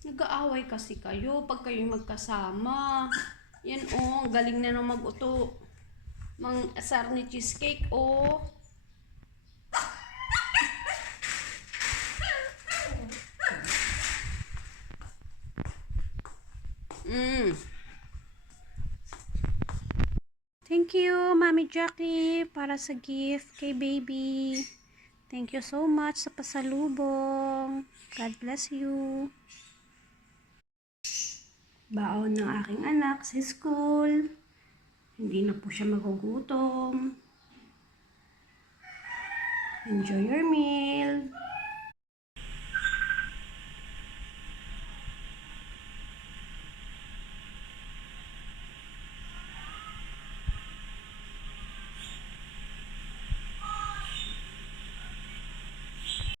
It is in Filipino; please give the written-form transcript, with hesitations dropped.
Nag-aaway kasi kayo pag kayo magkasama. Yan oh, ang galing na nang mag-uto. Mang asar ni cheesecake oh. Mm. Thank you, Mami Jackie, para sa gift kay baby. Thank you so much sa pasalubong. God bless you. Baon ng aking anak sa school. Hindi na po siya magugutom. Enjoy your meal.